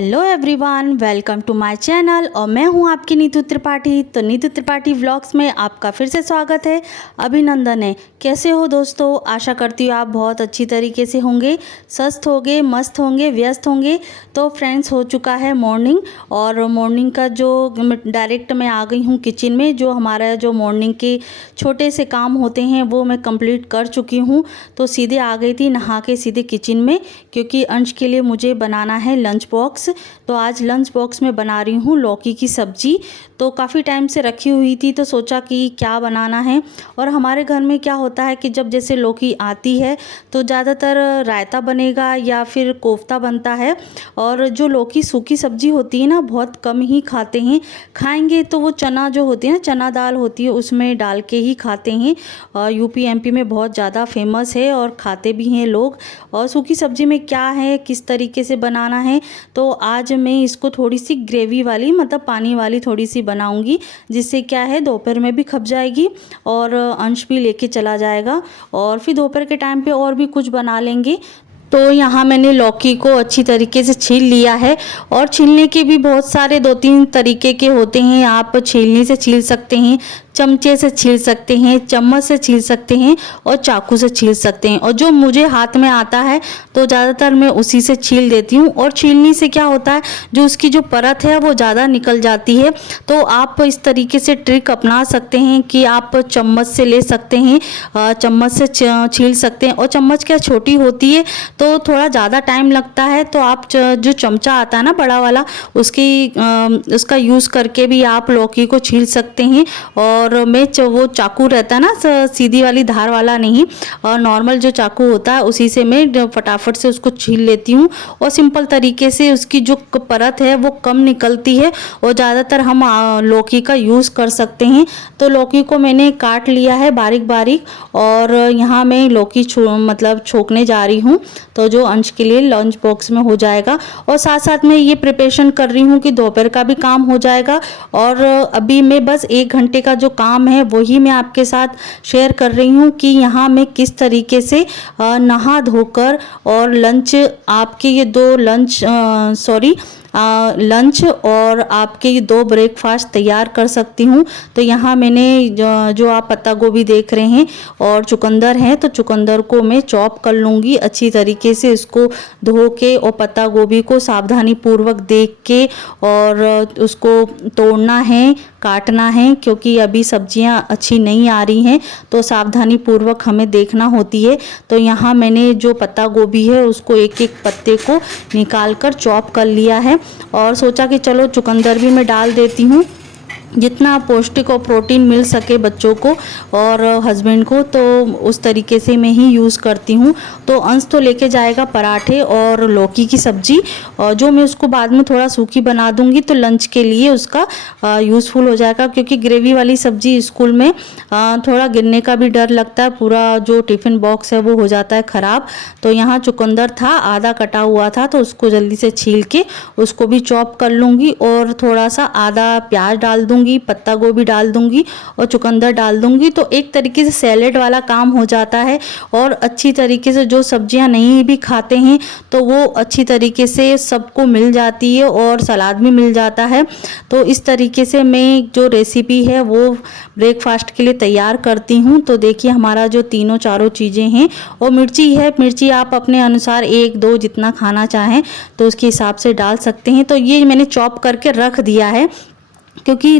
Hello everyone, welcome to my channel और मैं हूं आपकी नीतू त्रिपाठी। तो नीतू त्रिपाठी व्लॉग्स में आपका फिर से स्वागत है, अभिनंदन है। कैसे हो दोस्तों? आशा करती हूँ आप बहुत अच्छी तरीके से होंगे, स्वस्थ होंगे, मस्त होंगे, व्यस्त होंगे। तो फ्रेंड्स, हो चुका है मॉर्निंग और मॉर्निंग का जो डायरेक्ट मैं आ गई हूँ किचन में। जो हमारा जो मॉर्निंग के छोटे से काम होते हैं वो मैं कंप्लीट कर चुकी हूँ। तो सीधे आ गई थी नहा के सीधे किचन में, क्योंकि अंश के लिए मुझे बनाना है लंच बॉक्स। तो आज लंच बॉक्स में बना रही हूँ लौकी की सब्जी। तो काफ़ी टाइम से रखी हुई थी, तो सोचा कि क्या बनाना है। और हमारे घर में क्या होता है कि जब जैसे लौकी आती है तो ज़्यादातर रायता बनेगा या फिर कोफ्ता बनता है। और जो लौकी सूखी सब्जी होती है ना, बहुत कम ही खाते हैं। खाएंगे तो वो चना जो होती है ना, चना दाल होती है, उसमें डाल के ही खाते हैं। यूपी एमपी में बहुत ज़्यादा फेमस है और खाते भी हैं लोग। और सूखी सब्जी में क्या है, किस तरीके से बनाना है, तो आज मैं इसको थोड़ी सी ग्रेवी वाली, मतलब पानी वाली थोड़ी सी बनाऊंगी, जिससे क्या है दोपहर में भी खप जाएगी और अंश भी लेके चला जाएगा। और फिर दोपहर के टाइम पे और भी कुछ बना लेंगे। तो यहाँ मैंने लौकी को अच्छी तरीके से छील लिया है। और छीलने के भी बहुत सारे 2-3 तरीके के होते हैं। आप छीलने से छील सकते हैं, चमचे से छील सकते हैं, चम्मच से छील सकते हैं और चाकू से छील सकते हैं। और जो मुझे हाथ में आता है तो ज़्यादातर मैं उसी से छील देती हूँ। और छीलने से क्या होता है, जो उसकी जो परत है वो ज़्यादा निकल जाती है। तो आप इस तरीके से ट्रिक अपना सकते हैं कि आप चम्मच से ले सकते हैं, चम्मच से छील सकते हैं। और चम्मच क्या छोटी होती है तो थोड़ा ज़्यादा टाइम लगता है। तो आप जो चमचा आता है ना बड़ा वाला, उसका यूज़ करके भी आप लौकी को छील सकते हैं। और मैं वो चाकू रहता है ना, सीधी वाली धार वाला नहीं, और नॉर्मल जो चाकू होता है उसी से मैं फटाफट से उसको छील लेती हूँ। और सिंपल तरीके से उसकी जो परत है वो कम निकलती है और ज़्यादातर हम लौकी का यूज़ कर सकते हैं। तो लौकी को मैंने काट लिया है बारीक बारीक और यहाँ मैं लौकी मतलब छोकने जा रही हूँ, तो जो अंश के लिए लंच बॉक्स में हो जाएगा। और साथ साथ में ये प्रिपरेशन कर रही हूँ कि दोपहर का भी काम हो जाएगा। और अभी मैं बस 1 घंटे का जो काम है वही मैं आपके साथ शेयर कर रही हूँ कि यहाँ मैं किस तरीके से नहा धोकर और लंच, आपके ये 2 लंच और आपके ये 2 ब्रेकफास्ट तैयार कर सकती हूँ। तो यहाँ मैंने जो आप पत्ता गोभी देख रहे हैं और चुकंदर है, तो चुकंदर को मैं चॉप कर लूँगी अच्छी तरीके से, इसको धो के। और पत्ता गोभी को सावधानी पूर्वक देख के और उसको तोड़ना है, काटना है, क्योंकि अभी सब्जियां अच्छी नहीं आ रही हैं, तो सावधानी पूर्वक हमें देखना होती है। तो यहाँ मैंने जो पत्ता गोभी है उसको एक एक पत्ते को निकाल कर चॉप कर लिया है। और सोचा कि चलो चुकंदर भी मैं डाल देती हूँ, जितना पौष्टिक और प्रोटीन मिल सके बच्चों को और हस्बैंड को, तो उस तरीके से मैं ही यूज़ करती हूँ। तो अंश तो लेके जाएगा पराठे और लौकी की सब्ज़ी, और जो मैं उसको बाद में थोड़ा सूखी बना दूँगी तो लंच के लिए उसका यूज़फुल हो जाएगा। क्योंकि ग्रेवी वाली सब्ज़ी स्कूल में थोड़ा गिरने का भी डर लगता है, पूरा जो टिफ़िन बॉक्स है वो हो जाता है ख़राब। तो यहाँ चुकंदर था, आधा कटा हुआ था, तो उसको जल्दी से छील के उसको भी चॉप कर लूँगी। और थोड़ा सा आधा प्याज डाल दूँगी, पत्ता गोभी डाल दूंगी और चुकंदर डाल दूंगी। तो एक तरीके से सैलेड वाला काम हो जाता है। और अच्छी तरीके से जो सब्जियां नहीं भी खाते हैं तो वो अच्छी तरीके से सबको मिल जाती है और सलाद भी मिल जाता है। तो इस तरीके से मैं जो रेसिपी है वो ब्रेकफास्ट के लिए तैयार करती हूँ। तो देखिए हमारा जो तीनों चारों चीज़ें हैं, और मिर्ची है, मिर्ची आप अपने अनुसार 1-2 जितना खाना चाहें तो उसके हिसाब से डाल सकते हैं। तो ये मैंने चॉप करके रख दिया है, क्योंकि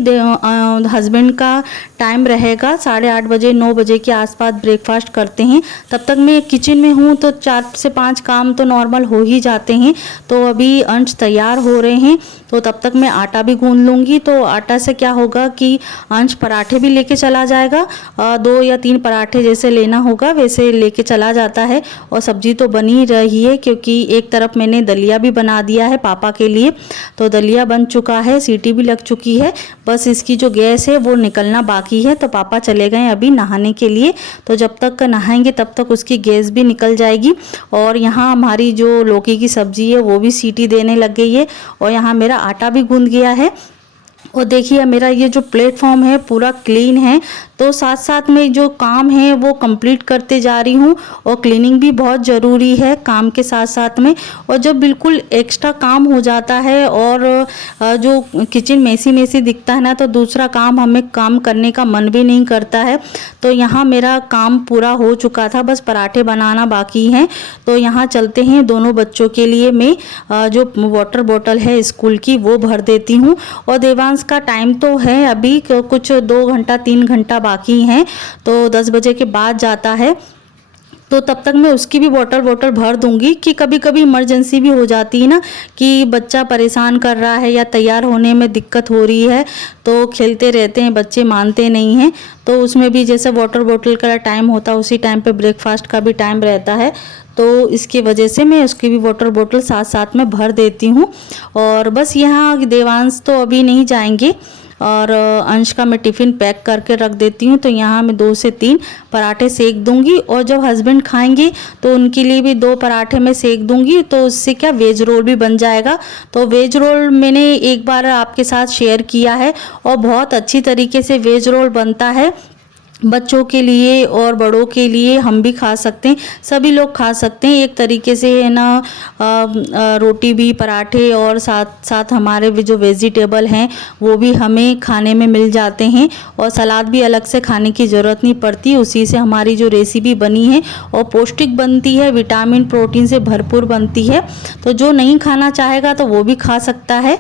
हस्बैंड का टाइम रहेगा 8:30 बजे, 9 बजे के आसपास ब्रेकफास्ट करते हैं। तब तक मैं किचन में हूँ तो 4 से 5 काम तो नॉर्मल हो ही जाते हैं। तो अभी अंश तैयार हो रहे हैं, तो तब तक मैं आटा भी गूंद लूँगी। तो आटा से क्या होगा कि अंश पराठे भी लेके चला जाएगा, 2 या 3 पराठे जैसे लेना होगा वैसे लेके चला जाता है। और सब्जी तो बनी रही है, क्योंकि एक तरफ मैंने दलिया भी बना दिया है पापा के लिए। तो दलिया बन चुका है, सीटी भी लग चुकी है, बस इसकी जो गैस है वो निकलना बाकी है। तो पापा चले गए अभी नहाने के लिए, तो जब तक नहाएंगे तब तक उसकी गैस भी निकल जाएगी। और यहाँ हमारी जो लौकी की सब्जी है वो भी सीटी देने लग गई है। और यहाँ मेरा आटा भी गूंद गया है। और देखिए मेरा ये जो प्लेटफॉर्म है पूरा क्लीन है, तो साथ साथ में जो काम है वो कंप्लीट करते जा रही हूँ। और क्लीनिंग भी बहुत ज़रूरी है काम के साथ साथ में। और जब बिल्कुल एक्स्ट्रा काम हो जाता है और जो किचन मेसी मेसी दिखता है ना, तो दूसरा काम हमें काम करने का मन भी नहीं करता है। तो यहाँ मेरा काम पूरा हो चुका था, बस पराठे बनाना बाकी हैं। तो यहाँ चलते हैं, दोनों बच्चों के लिए मैं जो वाटर बॉटल है स्कूल की वो भर देती हूँ। और देवांश का टाइम तो है अभी कुछ 2 घंटा 3 घंटा बाकी हैं, तो 10 बजे के बाद जाता है। तो तब तक मैं उसकी भी बॉटल भर दूंगी कि कभी कभी इमरजेंसी भी हो जाती है ना, कि बच्चा परेशान कर रहा है या तैयार होने में दिक्कत हो रही है, तो खेलते रहते हैं बच्चे, मानते नहीं हैं। तो उसमें भी जैसे वाटर बॉटल का टाइम होता है उसी टाइम पे ब्रेकफास्ट का भी टाइम रहता है, तो इसकी वजह से मैं उसकी भी वाटर बॉटल साथ साथ में भर देती हूँ। और बस यहाँ देवांश तो अभी नहीं जाएंगे और अंश का मैं टिफ़िन पैक करके रख देती हूँ। तो यहाँ मैं 2 से 3 पराठे सेक दूंगी, और जब हस्बैंड खाएंगे तो उनके लिए भी 2 पराठे मैं सेक दूंगी, तो उससे क्या वेज रोल भी बन जाएगा। तो वेज रोल मैंने एक बार आपके साथ शेयर किया है और बहुत अच्छी तरीके से वेज रोल बनता है। बच्चों के लिए और बड़ों के लिए हम भी खा सकते हैं, सभी लोग खा सकते हैं एक तरीके से, है ना। रोटी भी, पराठे और साथ साथ हमारे भी जो वेजिटेबल हैं वो भी हमें खाने में मिल जाते हैं, और सलाद भी अलग से खाने की ज़रूरत नहीं पड़ती। उसी से हमारी जो रेसिपी बनी है और पौष्टिक बनती है, विटामिन प्रोटीन से भरपूर बनती है। तो जो नहीं खाना चाहेगा तो वो भी खा सकता है।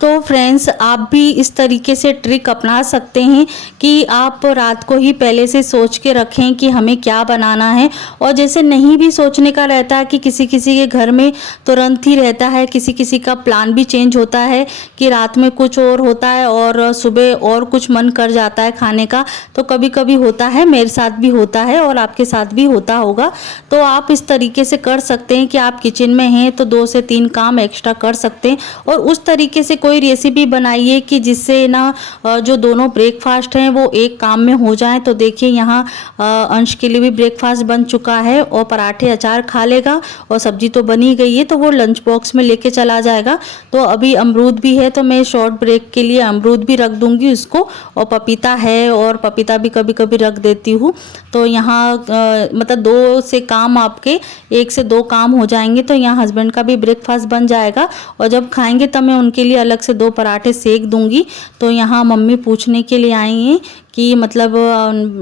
तो फ्रेंड्स, आप भी इस तरीके से ट्रिक अपना सकते हैं कि आप रात को ही पहले से सोच के रखें कि हमें क्या बनाना है। और जैसे नहीं भी सोचने का रहता है कि किसी किसी के घर में तुरंत ही रहता है, किसी किसी का प्लान भी चेंज होता है कि रात में कुछ और होता है और सुबह और कुछ मन कर जाता है खाने का। तो कभी कभी होता है, मेरे साथ भी होता है और आपके साथ भी होता होगा। तो आप इस तरीके से कर सकते हैं कि आप किचन में हैं तो 2 से 3 काम एक्स्ट्रा कर सकते हैं, और उस तरीके से कोई रेसिपी बनाइए कि जिससे ना जो दोनों ब्रेकफास्ट हैं वो एक काम में हो जाएं। तो देखिए यहाँ अंश के लिए भी ब्रेकफास्ट बन चुका है, और पराठे अचार खा लेगा, और सब्जी तो बनी गई है तो वो लंच बॉक्स में लेके चला जाएगा। तो अभी अमरूद भी है, तो मैं शॉर्ट ब्रेक के लिए अमरूद भी रख दूंगी उसको, और पपीता है और पपीता भी कभी कभी रख देती हूँ। तो यहाँ मतलब 2 से काम आपके 1 से 2 काम हो जाएंगे। तो यहाँ हस्बैंड का भी ब्रेकफास्ट बन जाएगा, और जब खाएंगे तब मैं उनके लिए अलग से 2 पराठे सेक दूंगी। तो यहाँ मम्मी पूछने के लिए आई हैं कि मतलब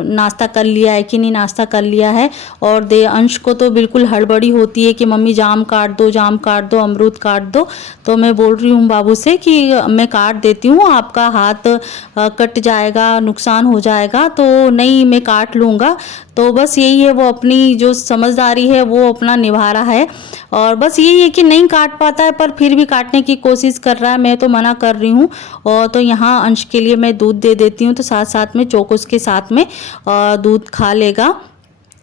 नाश्ता कर लिया है कि नहीं, नाश्ता कर लिया है। और अंश को तो बिल्कुल हड़बड़ी होती है कि मम्मी जाम काट दो, जाम काट दो, अमरूद काट दो। तो मैं बोल रही हूँ बाबू से कि मैं काट देती हूँ, आपका हाथ कट जाएगा, नुकसान हो जाएगा। तो नहीं, मैं काट लूँगा। तो बस यही है, वो अपनी जो समझदारी है वो अपना निभा रहा है। और बस यही है कि नहीं काट पाता है पर फिर भी काटने की कोशिश कर रहा है, मैं तो मना कर रही हूँ। और तो यहाँ अंश के लिए मैं दूध दे देती हूँ, तो साथ साथ में चोकोस के साथ में दूध खा लेगा।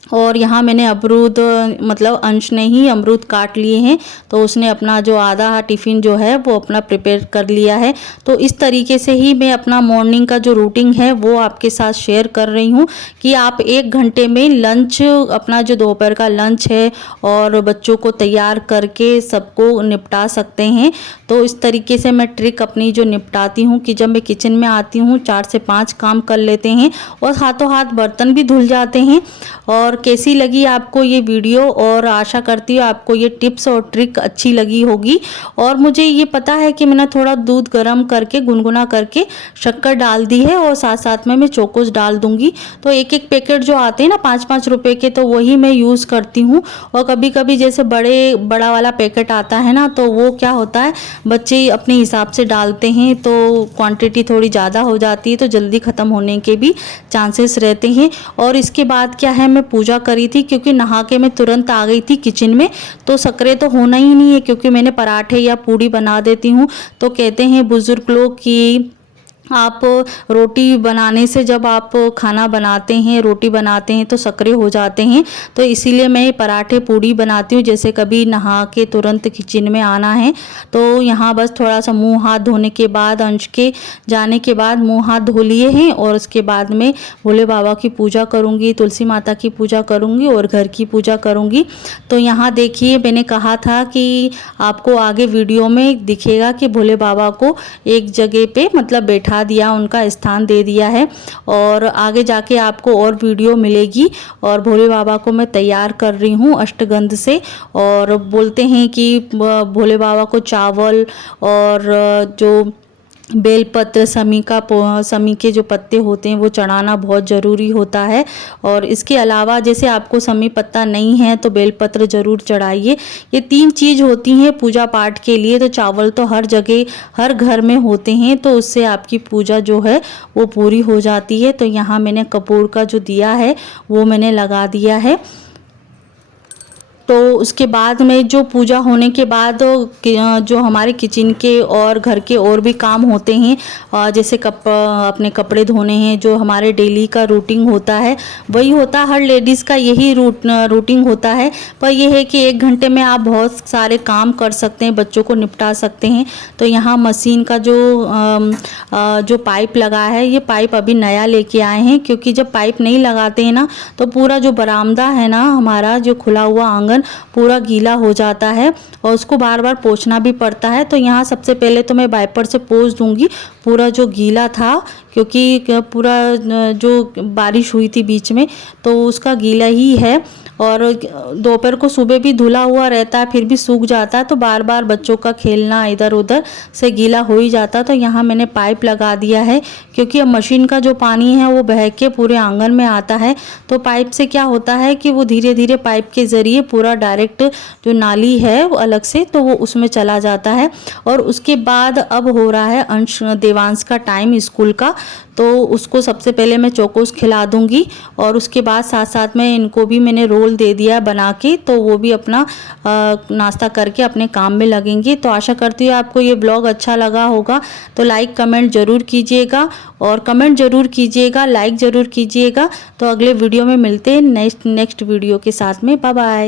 और यहाँ मैंने अमरूद, मतलब अंश ने ही अमरूद काट लिए हैं, तो उसने अपना जो आधा टिफ़िन जो है वो अपना प्रिपेयर कर लिया है। तो इस तरीके से ही मैं अपना मॉर्निंग का जो रूटीन है वो आपके साथ शेयर कर रही हूँ कि आप 1 घंटे में लंच, अपना जो दोपहर का लंच है और बच्चों को तैयार करके सबको निपटा सकते हैं। तो इस तरीके से मैं ट्रिक अपनी जो निपटाती हूँ कि जब मैं किचन में आती हूँ 4 से 5 काम कर लेते हैं, और हाथों हाथ बर्तन भी धुल जाते हैं। और कैसी लगी आपको ये वीडियो, और आशा करती हूँ आपको ये टिप्स और ट्रिक अच्छी लगी होगी। और मुझे ये पता है कि मैंने थोड़ा दूध गर्म करके गुनगुना करके शक्कर डाल दी है, और साथ साथ में मैं चोकोस डाल दूंगी। तो एक एक पैकेट जो आते हैं ना 5-5 रुपए के, तो वही मैं यूज़ करती हूँ। और कभी कभी जैसे बड़ा वाला पैकेट आता है ना, तो वो क्या होता है, बच्चे अपने हिसाब से डालते हैं, तो क्वांटिटी थोड़ी ज़्यादा हो जाती है, तो जल्दी ख़त्म होने के भी चांसेस रहते हैं। और इसके बाद क्या है, मैं पूजा करी थी क्योंकि नहा के मैं तुरंत आ गई थी किचन में, तो शक्करे तो होना ही नहीं है क्योंकि मैंने पराठे या पूड़ी बना देती हूँ। तो कहते हैं बुजुर्ग लोग कि आप रोटी बनाने से, जब आप खाना बनाते हैं, रोटी बनाते हैं तो सकरे हो जाते हैं, तो इसीलिए मैं पराठे पूड़ी बनाती हूँ। जैसे कभी नहा के तुरंत किचन में आना है तो यहाँ बस थोड़ा सा मुंह हाथ धोने के बाद, अंश के जाने के बाद मुंह हाथ धो लिए हैं, और उसके बाद में भोले बाबा की पूजा करूँगी, तुलसी माता की पूजा करूँगी और घर की पूजा करूँगी। तो यहाँ देखिए, मैंने कहा था कि आपको आगे वीडियो में दिखेगा कि भोले बाबा को एक जगह पे मतलब बैठा दिया, उनका स्थान दे दिया है, और आगे जाके आपको और वीडियो मिलेगी। और भोले बाबा को मैं तैयार कर रही हूँ अष्टगंध से। और बोलते हैं कि भोले बाबा को चावल और जो बेलपत्र, समी के जो पत्ते होते हैं वो चढ़ाना बहुत ज़रूरी होता है। और इसके अलावा जैसे आपको समी पत्ता नहीं है तो बेलपत्र ज़रूर चढ़ाइए। ये 3 चीज़ होती हैं पूजा पाठ के लिए। तो चावल तो हर जगह हर घर में होते हैं, तो उससे आपकी पूजा जो है वो पूरी हो जाती है। तो यहाँ मैंने कपूर का जो दिया है वो मैंने लगा दिया है। तो उसके बाद में जो पूजा होने के बाद जो हमारे किचन के और घर के और भी काम होते हैं, जैसे अपने कपड़े धोने हैं, जो हमारे डेली का रूटीन होता है वही होता है। हर लेडीज़ का यही रूटीन होता है। पर यह है कि 1 घंटे में आप बहुत सारे काम कर सकते हैं, बच्चों को निपटा सकते हैं। तो यहाँ मशीन का जो पाइप लगा है, ये पाइप अभी नया लेके आए हैं, क्योंकि जब पाइप नहीं लगाते हैं ना तो पूरा जो बरामदा है ना, हमारा जो खुला हुआ आंगन पूरा गीला हो जाता है और उसको बार बार पोंछना भी पड़ता है। तो यहाँ सबसे पहले तो मैं वाइपर से पोंछ दूंगी पूरा जो गीला था, क्योंकि पूरा जो बारिश हुई थी बीच में तो उसका गीला ही है। और दोपहर को सुबह भी धुला हुआ रहता है, फिर भी सूख जाता है, तो बार बार बच्चों का खेलना इधर उधर से गीला हो ही जाता। तो यहाँ मैंने पाइप लगा दिया है, क्योंकि अब मशीन का जो पानी है वो बह के पूरे आंगन में आता है। तो पाइप से क्या होता है कि वो धीरे धीरे पाइप के ज़रिए पूरा डायरेक्ट जो नाली है वो अलग से, तो वो उसमें चला जाता है। और उसके बाद अब हो रहा है अंश देवांश का टाइम स्कूल का, तो उसको सबसे पहले मैं चोकोस खिला दूंगी, और उसके बाद साथ साथ में इनको भी मैंने रोल दे दिया बना के, तो वो भी अपना नाश्ता करके अपने काम में लगेंगे। तो आशा करती हूँ आपको ये ब्लॉग अच्छा लगा होगा। तो लाइक कमेंट ज़रूर कीजिएगा, और कमेंट ज़रूर कीजिएगा, लाइक ज़रूर कीजिएगा। तो अगले वीडियो में मिलते हैं नेक्स्ट वीडियो के साथ में। Bye bye.